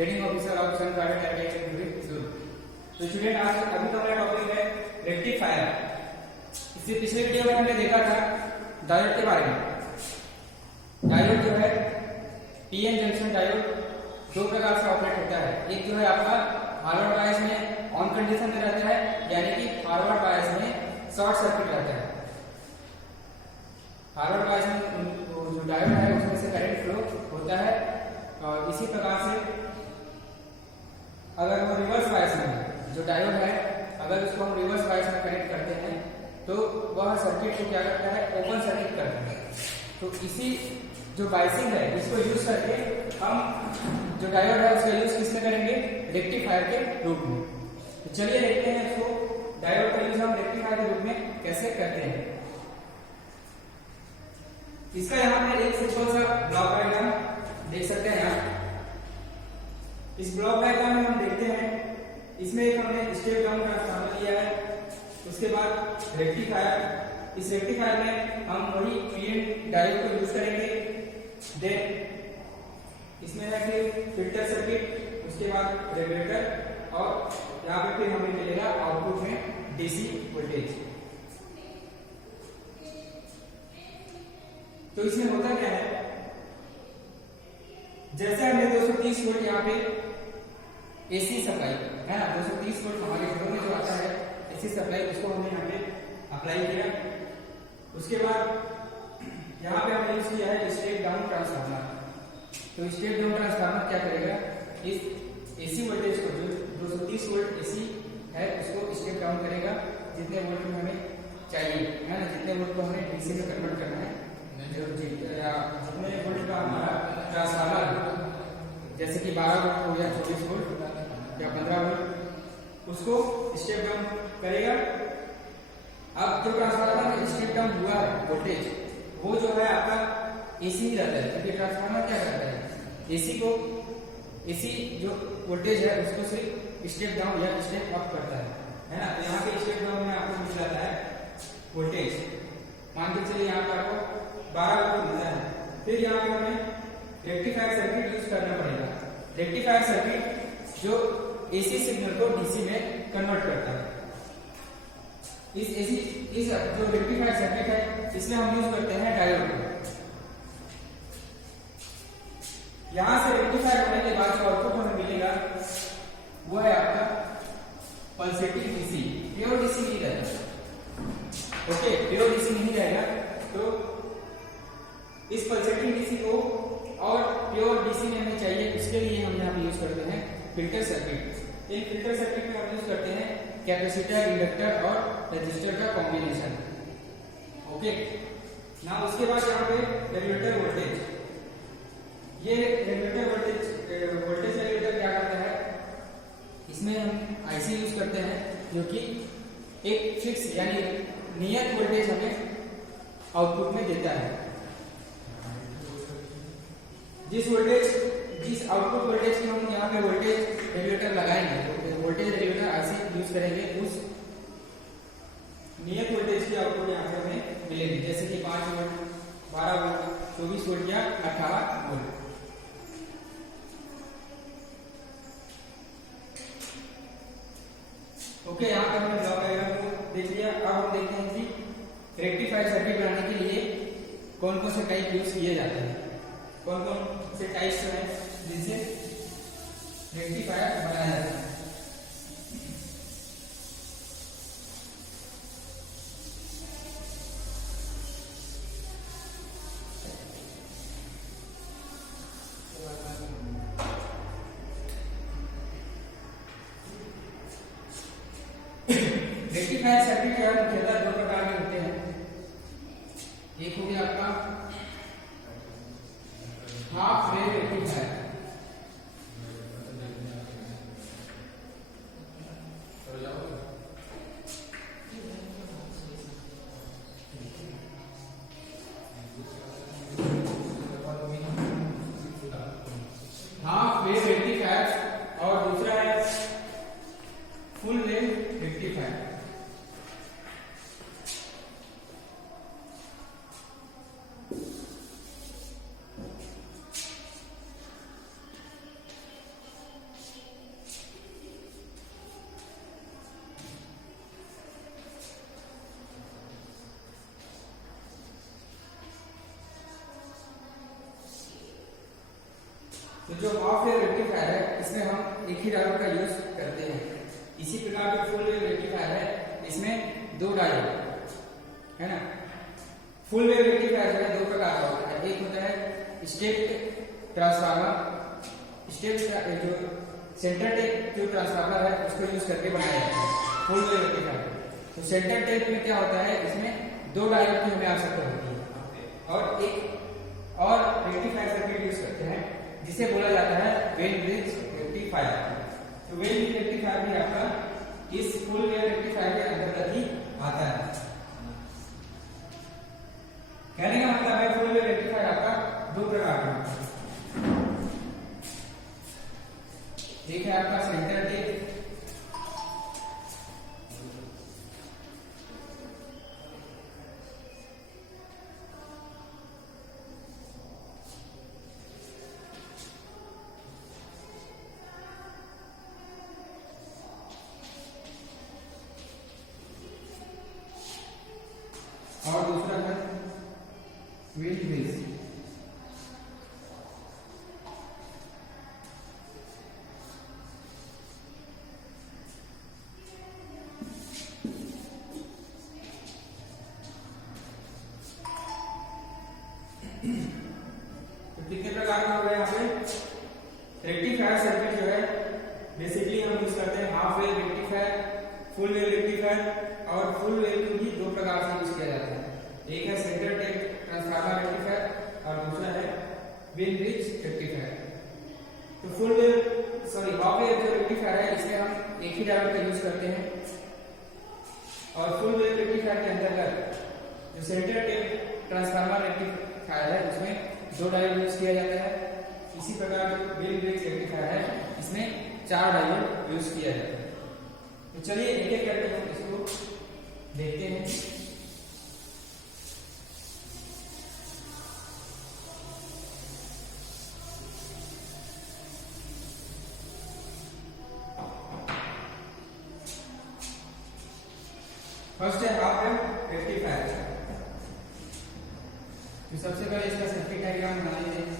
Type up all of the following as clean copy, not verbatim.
Training officer of sun garden agriculture. तो student आज अभी तो हमारा टॉपिक है रेक्टिफायर। इससे पिछले वीडियो में हमने देखा था डायोड के बारे में। डायोड जो है पीएन जंक्शन डायोड दो प्रकार से ऑपरेट होता है। एक जो है आपका फॉरवर्ड बायस में ऑन कंडीशन में रहता है, यानी कि फॉरवर्ड बायस में शॉर्ट सर्किट रहता है। फॉरवर्ड बायस में जो डायोड है उसमें से करंट फ्लो होता है। और इसी प्रकार से अगर वो रिवर्स बायस में जो डायोड है, अगर उसको हम रिवर्स बायस में कनेक्ट करते हैं तो वह सर्किट को क्या करता है, ओपन सर्किट करता है। तो इसी जो बायसिंग है इसको यूज करके हम जो डायोड है उसका यूज किसमें करेंगे, रेक्टिफायर के रूप में। तो चलिए देखते हैं इसको डायोड का यूज हम रेक्टिफायर के रूप में कैसे करते हैं। इसका यहाँ पे एक सिंपल सा ब्लॉक डायग्राम देख सकते हैं। यहाँ इस ब्लॉक डायग्राम में हम देखते हैं इसमें एक हमने स्टेप डाउन ट्रांसफार्मर लिया है, उसके बाद रेक्टिफायर। इस रेक्टिफायर में हम वही पीएन डायोड को यूज करेंगे। देन इसमें है फिर फिल्टर सर्किट, उसके बाद रेगुलेटर, और यहाँ पे फिर हमें मिलेगा आउटपुट में डीसी वोल्टेज। तो इसमें होता क्या है, जैसे हमने 230 वोल्ट यहाँ पे एसी सप्लाई है ना, 230 वोल्ट हमारे घरों में जो आता है एसी सप्लाई, उसको हमने यहाँ पे अप्लाई किया। उसके बाद यहाँ पे हमने यूज किया है स्टेप डाउन ट्रांसफार्मर। तो स्टेप डाउन ट्रांसफार्मर क्या करेगा, इस एसी वोल्टेज को जो 230 वोल्ट एसी है उसको स्टेप डाउन करेगा जितने वोल्ट में हमें चाहिए, है ना, जितने वोल्ट को हमें डीसी में कन्वर्ट करना है। जितने वोल्ट का हमारा ट्रांसफार्मर, जैसे कि 12 वोल्ट हो गया, 24 वोल्ट या 15 वोल्ट, उसको स्टेप डाउन करेगा। अब जो ट्रांसफार्मर में स्टेप डाउन हुआ है वोल्टेज, वो जो है आपका एसी ही रहता है, क्योंकि ट्रांसफार्मर क्या करता है, एसी जो वोल्टेज है उसको सिर्फ स्टेप डाउन या स्टेप अप करता है ना। तो यहाँ पे स्टेप डाउन में आपको मिल जाता है वोल्टेज, मान के चलिए यहाँ पर आपको 12 वोल्ट मिलता है। फिर यहाँ पे हमें रेक्टिफायर सर्किट यूज करना पड़ेगा। रेक्टिफायर सर्किट जो एसी सिग्नल को डीसी में कन्वर्ट करता है। इस जो रेक्टिफायर सर्किट है इसमें हम यूज करते हैं डायोड को। यहां से रेक्टिफायर होने के बाद जो आउटपुट हमें मिलेगा वो है आपका पल्सेटिंग डीसी। प्योर डीसी नहीं रहेगा, ओके, प्योर डीसी नहीं रहेगा। तो इस पल्सेटिंग डीसी को और प्योर डीसी में हमें चाहिए, उसके लिए हम यहाँ पे यूज करते हैं फिल्टर सर्किट। इन फिल्टर सर्किट में हम यूज करते हैं कैपेसिटर, इंडक्टर और रेजिस्टर का कॉम्बिनेशन, ओके ना। उसके बाद यहाँ पे रेगुलेटर वोल्टेज, ये रेगुलेटर वोल्टेज रेगुलेटर क्या करता है, इसमें हम आईसी यूज करते हैं जो कि एक फिक्स यानी नियत वोल्टेज हमें आउटपुट में देता है। जिस आउटपुट वोल्टेज की हम यहाँ पे वोल्टेज रेगुलेटर लगाएंगे, वोल्टेज रेगुलेटर आईसी यूज करेंगे, उस नियत वोल्टेज की आउटपुट यहाँ पे हमें मिलेगी, जैसे कि 5 वोल्ट, 12 वोल्ट, 24 वोल्ट या 18 वोल्ट। ओके, यहाँ पे हमने ब्लॉक डायग्राम को देख लिया। अब हम देखते हैं कि रेक्टिफायर सर्किट बनाने के लिए कौन कौन से टाइप यूज किए जाते हैं, कौन कौन से टाइप्स हैं जिनसे रेक्टिफायर बनाया जाता है। रेक्टिफायर सर्किट जो है मुख्यतः दो प्रकार के होते हैं। एक हो गया आपका half wave rectifier, half wave rectifier, और दूसरा है फुल वेव रेक्टिफायर। तो जो हाफ वेव रेक्टिफायर है इसमें हम एक ही डायोड का यूज करते हैं। इसी प्रकार जो फुल वेव रेक्टिफायर है इसमें दो डायोड है ना। फुल वेव रेक्टिफायर जो है दो प्रकार का होता है, एक होता है स्टेप ट्रांसफार्मर, स्टेप जो सेंटर टेप जो ट्रांसफार्मर है उसको यूज करके बनाया जाता है फुल वेव रेक्टिफायर। तो सेंटर टेप में क्या होता है, इसमें दो डायोड की हमें आवश्यकता होती है और एक और रेक्टिफायर सर्किट यूज करते हैं जिसे बोला जाता है वेन ब्रिज रेक्टिफायर। तो वेन ब्रिज रेक्टिफायर भी आपका इस फुल वेव रेक्टिफायर के अंतर्गत ही आता है। कहने का मतलब है फुल वेव रेक्टिफायर आपका दो प्रकार का होता है, एक है आपका सेंटर टेप और दूसरा है वेन ब्रिज। तो कितने प्रकार का हो गया यहाँ पे रेक्टिफायर सर्किट जो है बेसिकली हम यूज करते हैं half wave rectifier, full wave rectifier और फुल वेव को भी दो प्रकार से यूज किया जाता है, एक है सेंटर टेप ट्रांसफार्मर रेक्टिफायर और दूसरा है वेन ब्रिज रेक्टिफायर। तो फुल वेव हाफ वेव जो रेक्टिफायर है इसमें हम एक ही डायोड का यूज करते हैं और फुल वेव रेक्टिफायर के अंतर्गत जो सेंटर टेप ट्रांसफार्मर रेक्टिफायर है उसमें दो डायोड यूज किया जाता है। इसी प्रकार जो वेन ब्रिज रेक्टिफायर है इसमें चार डायोड यूज किया जाता है। तो चलिए एक एक करके हम इसको देखते हैं। फर्स्ट है हाफ वेव रेक्टिफायर। तो सबसे पहले इसका सर्किट डायग्राम बना लेते हैं।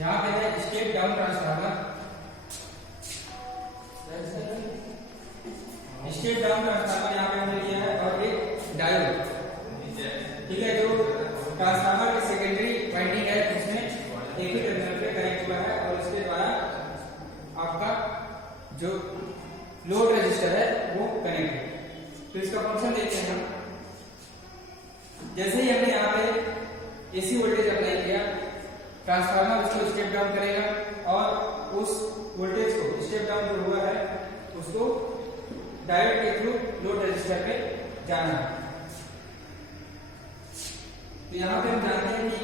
यहाँ पे है step down transformer, step down transformer यहाँ पे हमने लिया है और एक डायोड, ठीक है। जो ट्रांसफार्मर की सेकेंडरी वाइंडिंग है उसमें एक ही टर्मिनल पे कनेक्ट हुआ है और इसके द्वारा आपका जो लोड रजिस्टर है वो कनेक्ट है। तो इसका फंक्शन देखते हैं हम। जैसे ही हमने यहाँ पे एसी वोल्टेज अप्लाई किया, ट्रांसफार्मर उसको स्टेप डाउन करेगा और उस वोल्टेज को स्टेप डाउन जो हुआ है उसको डायोड के थ्रू लोड रजिस्टर पे जाना है। तो यहाँ पे हम जानते हैं कि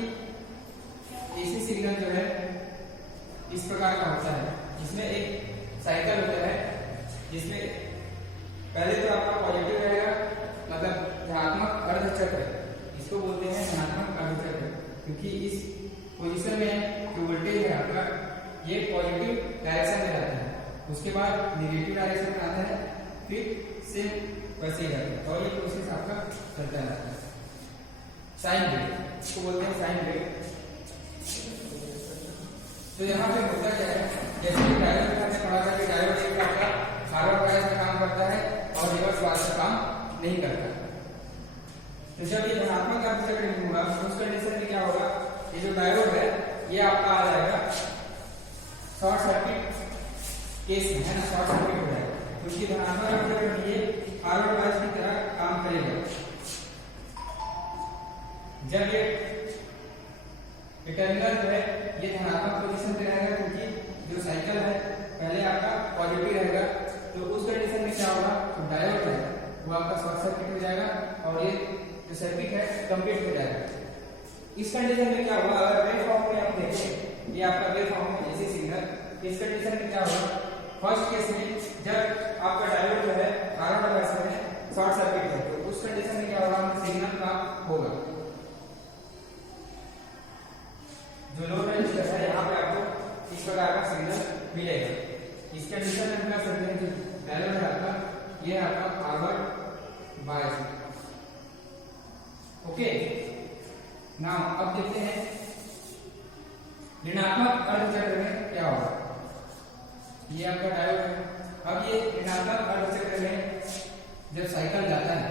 एसी सिग्नल जो है इस प्रकार का होता है, जिसमें एक साइकिल होता है जिसमें पहले तो आपका पॉजिटिव रहेगा, मतलब धनात्मक अर्धचक्र, इसको बोलते हैं धनात्मक अर्धचक्र, क्योंकि इस पोजीशन में जो वोल्टेज है आपका ये पॉजिटिव डायरेक्शन में जाता है, उसके बाद नेगेटिव डायरेक्शन में आता है, फिर सेम वैसे ही जाता है और ये प्रोसेस आपका चलता रहता है। साइन वेव, इसको बोलते हैं साइन वेव। तो यहाँ पे होता क्या है, जैसे कि डायोड में हमने पढ़ा था कि डायोड एक आपका फॉरवर्ड बायस में काम करता है और रिवर्स बायस में काम नहीं करता। तो जब ये धनात्मक अर्धचक्र नहीं होगा तो उस कंडीशन में क्या होगा, ये जो डायोड है ये आपका आ जाएगा शॉर्ट सर्किट केस में, है ना, शॉर्ट सर्किट हो जाएगा, क्योंकि धनात्मक अर्धचक्र में ये फॉरवर्ड बायस की तरह काम करेगा। जब ये टर्मिनल जो है ये धनात्मक पोजीशन पे रहेगा, क्योंकि जो साइकिल है पहले आपका पॉजिटिव रहेगा, तो उस कंडीशन में क्या होगा, तो डायोड है वो आपका शॉर्ट सर्किट हो जाएगा और ये जो सर्किट है कंप्लीट हो जाएगा। इस कंडीशन में क्या होगा, अगर वेव फॉर्म में हम देखें, ये आपका वेव फॉर्म है एसी सिग्नल, इस कंडीशन में क्या होगा, फर्स्ट केस में जब आपका डायोड जो है R1 डिवाइस में शॉर्ट सर्किट है तो उस कंडीशन में क्या होगा, सिग्नल प्राप्त होगा। जो लोड रेजिस्टर है यहाँ पे आपको इस प्रकार का सिग्नल मिलेगा। इस कंडीशन में हम क्या करते हैं, जो डायोड है आपका, ये आपका R1 बायस है। ओके, नाउ अब देखते हैं ऋणात्मक अर्धचक्र में क्या होगा। ये आपका डायोड है। अब ये ऋणात्मक अर्धचक्र में जब साइकिल जाता है,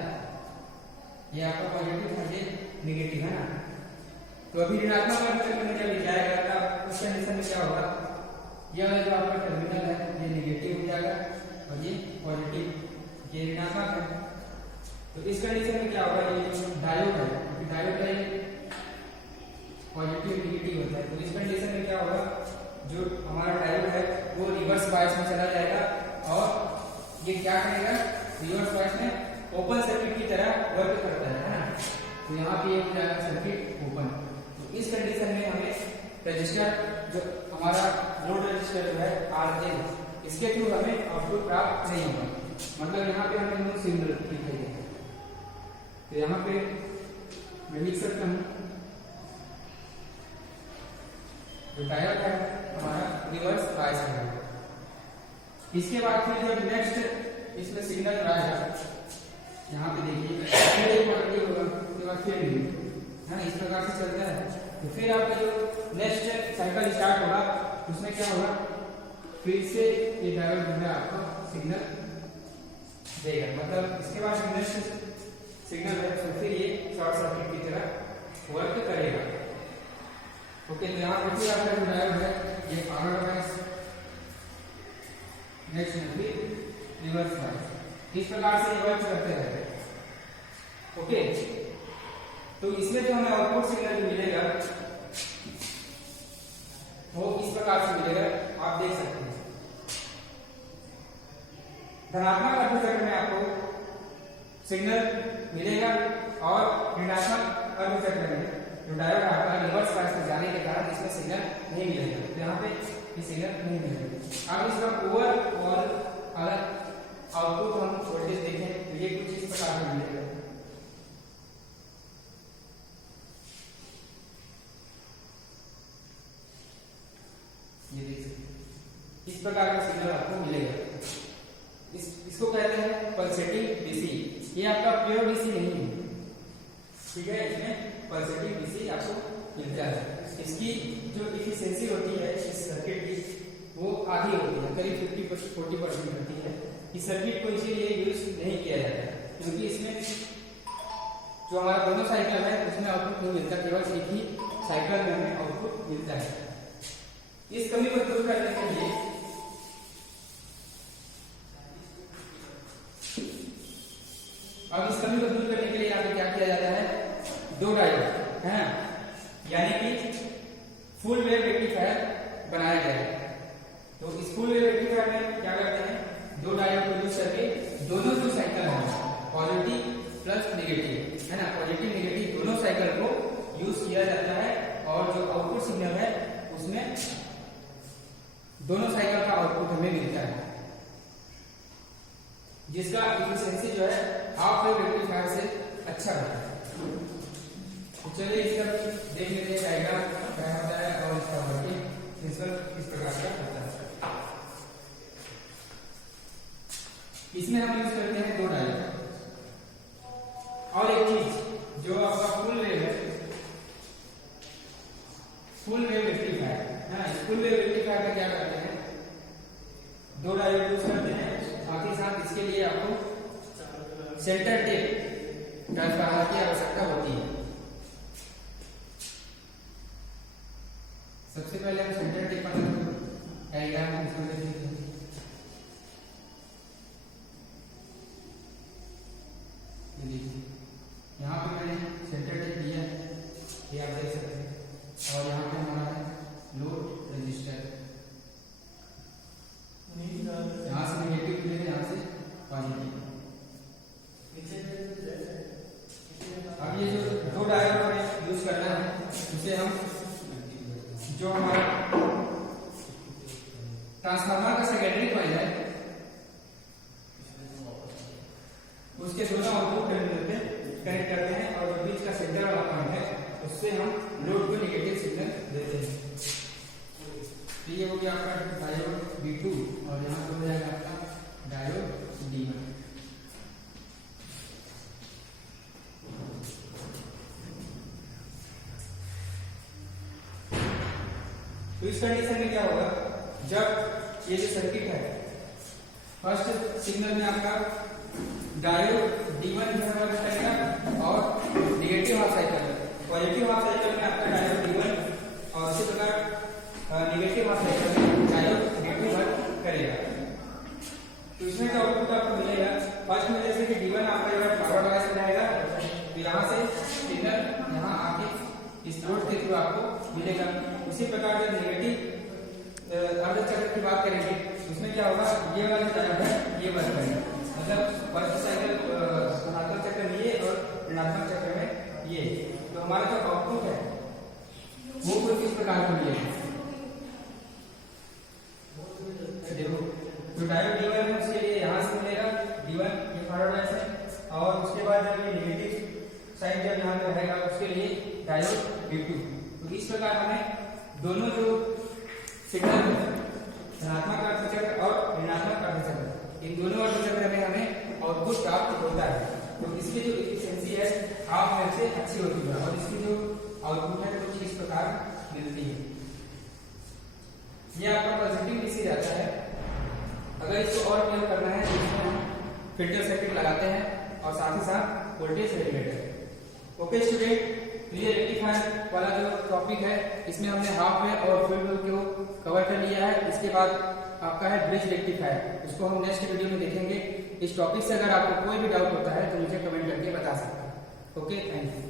ये आपका पॉजिटिव है, ये नेगेटिव है ना, तो अभी ऋणात्मक अर्धचक्र में जब जाएगा तब उस कंडीशन में क्या होगा, ये वाला जो आपका टर्मिनल है ये नेगेटिव हो जाएगा और ये पॉजिटिव, ये ऋणात्मक है। तो इस कंडीशन में क्या होगा, ये डायोड है, क्योंकि डायोड का पॉजिटिव नेगेटिव होता है, तो इस कंडीशन में क्या होगा, जो हमारा डायोड है वो रिवर्स बायस में चला जाएगा और ये क्या करेगा, रिवर्स बायस में ओपन सर्किट की तरह वर्क करता है ना। तो यहाँ पे हो जाएगा सर्किट ओपन। तो इस कंडीशन में हमें रजिस्टर, जो हमारा लोड रजिस्टर है RL, इसके थ्रू हमें आउटपुट प्राप्त नहीं होगा। मतलब यहाँ पे हमें दोनों सिग्नल दिखाई देगा। तो यहाँ पे मैं लिख सकता हूँ, जो डायोड है हमारा रिवर्स बायस है। इसके बाद फिर जब नेक्स्ट इसमें सिग्नल आएगा, यहाँ पे देखिए फिर एक पॉजिटिव होगा, उसके बाद फिर है ना, इस प्रकार से चलता है। तो फिर आपका जो नेक्स्ट साइकिल स्टार्ट होगा उसमें क्या होगा, फिर से ये डायोड जो है आपको सिग्नल देगा। मतलब इसके बाद नेक्स्ट सिग्नल है तो फिर ये शॉर्ट सर्किट की तरह वर्क करेगा। ओके, तो यहाँ पर फिर आपका जो डायोड है ये फॉरवर्ड बायस, नेक्स्ट में फिर रिवर्स बायस, इस प्रकार से वर्क करते रहते हैं। ओके, तो इसमें जो हमें आउटपुट सिग्नल मिलेगा वो इस प्रकार से मिलेगा, आप देख सकते हैं। धनात्मक अर्धचक्र में आपको सिग्नल मिलेगा और ऋणात्मक अर्धचक्र में जो डायोड आपका रिवर्स बायस में जाने के कारण इसमें सिग्नल नहीं मिलेगा। तो यहाँ पे ये सिग्नल नहीं मिलेगा। अब इसका ओवर और अगर आउटपुट हम वोल्टेज देखें तो ये कुछ इस प्रकार में मिलेगा। ये देख सकते इस प्रकार का सिग्नल आपको मिलेगा। इसको कहते हैं पल्सेटिंग डीसी। ये आपका प्योर डीसी नहीं है, ठीक है, इसमें पल्सेटिव डीसी आपको मिलता है। इसकी जो इफिशिएंसी होती है इस सर्किट की वो आधी होती है, करीब 50-40% होती है। इस सर्किट को इसीलिए यूज नहीं किया जाता है क्योंकि इसमें जो हमारा दोनों साइकिल है उसमें आउटपुट नहीं मिलता, केवल एक ही साइकिल में हमें आउटपुट मिलता है। इस कमी को दूर करने के लिए अब इस कमी को दूर करने के लिए यहाँ पे क्या किया जाता है, दो डायोड है, यानी कि फुल वेव रेक्टिफायर बनाया गया है। तो इस फुल वेव रेक्टिफायर में क्या करते हैं, दो डायोड को यूज करके दोनों जो साइकिल है पॉजिटिव प्लस नेगेटिव है ना, पॉजिटिव नेगेटिव दोनों साइकिल को यूज किया जाता है और जो आउटपुट सिग्नल है उसमें दोनों साइकिल का आउटपुट हमें मिलता है, जिसका इफिशिएंसी जो है हाफ वेव रेक्टिफायर से अच्छा रहता है। तो चलिए इसका देख लेते हैं डायग्राम क्या होता है और इसका वर्किंग प्रिंसिपल इस प्रकार का होता है। इसमें हम यूज करते हैं दो डायोड और एक चीज जो आपका फुल वेव है, फुल वेव रेक्टिफायर है ना। फुल वेव रेक्टिफायर में क्या करते हैं, दो डायोड यूज करते हैं, साथ ही साथ इसके लिए आपको सेंटर टेप ट्रांसफार्मर की आवश्यकता होती है। सबसे पहले हम सेंटर टेप का डायग्राम इसमें देखते हैं। यहाँ पे मैंने सेंटर टेप लिया है, ये आप देख सकते हैं, और यहाँ पे हमारा है लोड रजिस्टर, यहाँ से नेगेटिव मिलेगा, यहाँ से पॉजिटिव। V2 और यहाँ पर हो जाएगा आपका डायोड D1। तो इस कंडीशन में क्या होगा, जब ये जो सर्किट है फर्स्ट सिग्नल में आपका डायोड D1 करेगा और negative half cycle, positive half cycle में आपका डायोड D1 और इसी प्रकार निगेटिव हाफ साइकिल में डायोड D2 वर्क करेगा। तो इसमें जो आउटपुट आपको मिलेगा, फर्स्ट में जैसे कि D1 आपका जो है फॉरवर्ड बायस में रहेगा, तो यहाँ से सिग्नल यहाँ आके इस लोड के थ्रू आपको मिलेगा। उसी प्रकार जब निगेटिव अर्ध चक्र की बात करेंगे उसमें क्या होगा, ये वाला डायोड है ये वर्क करेगा, मतलब फर्स्ट साइकिल धनात्मक चक्र में ये और ऋणात्मक चक्र में ये। तो हमारा जो आउटपुट है वो कुछ इस प्रकार का मिलेगा। देखो जो डायोड D1 है उसके लिए यहाँ से मिलेगा D1 ये फॉरवर्ड बायस है, और उसके बाद जब ये निगेटिव साइड जब यहाँ पे रहेगा उसके लिए डायोड D2। तो इस प्रकार हमें दोनों जो सिग्नल धनात्मक अर्धचक्र और ऋणात्मक अर्धचक्र, इन दोनों अर्धचक्र में हमें आउटपुट प्राप्त होता है। तो इसकी जो एफिशिएंसी है हाफ में से अच्छी होती है और इसकी जो आउटपुट है कुछ इस प्रकार मिलती है। ये आपका पॉजिटिव डीसी रहता है। अगर इसको और क्लियर करना है तो इसमें हम फिल्टर सर्किट लगाते हैं और साथ ही साथ वोल्टेज रेगुलेटर। ओके स्टूडेंट, ये रेक्टिफायर वाला जो टॉपिक है इसमें हमने हाफ वेव और फुल वेव को कवर कर लिया है। इसके बाद आपका है ब्रिज रेक्टिफायर, उसको हम नेक्स्ट वीडियो में देखेंगे। इस टॉपिक से अगर आपको कोई भी डाउट होता है तो मुझे कमेंट करके बता सकते हैं। Okay, thank you.